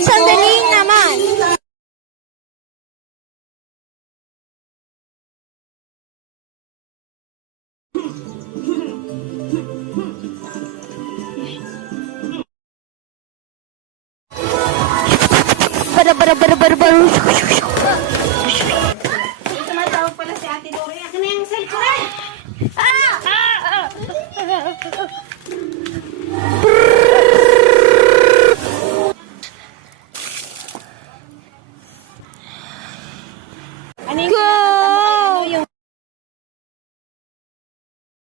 Sandali naman. Bara. Tumatawag pala si Ate Dore. Akin na yung cellphone. Good